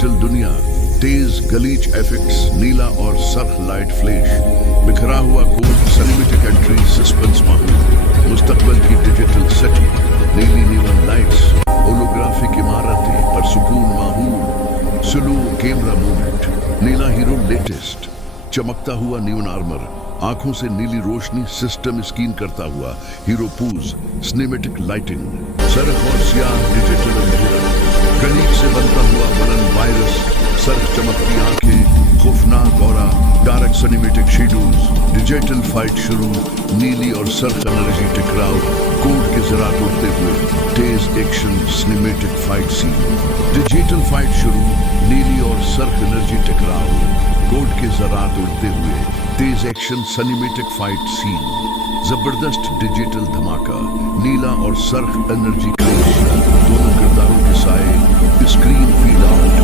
digital दुनिया, तेज गलीच effects, नीला और सर्ख light flash, बिखरा हुआ कोड, सिनेमैटिक एंट्री, सस्पेंस माहौल, मुस्तकबिल की डिजिटल सिटी, नीली नीवन लाइट्स, होलोग्राफिक इमारतें, परसुकून माहौल, स्लो कैमरा मूवमेंट, नीला हीरो लेटेस्ट, चमकता हुआ न्यून आर्मर, आंखों से नीली रोशनी, सिस्टम स्कैन करता हुआ हीरो पूज, सिनेमैटिक लाइटिंग, सर्ख और सियाह डिजिटल अंधेरा, गलीच से बनता हुआ वलन वायरस, सर्ख चमकती आंखें, खौफनाक aura, dark cinematic shadows, digital fight शुरू, नीली और सर्ख एनर्जी टकराव, कोड के ज़रात उड़ते हुए, तेज action cinematic fight scene, digital fight शुरू, नीली और सर्ख एनर्जी टकराव, कोड के ज़रात उड़ते हुए, तेज एक्शन सिनेमैटिक फाइट सीन, जबरदस्त डिजिटल धमाका, नीला और सर्ख एनर्जी क्लैश, दोनों किरदारों के साए, स्क्रीन फील आउट,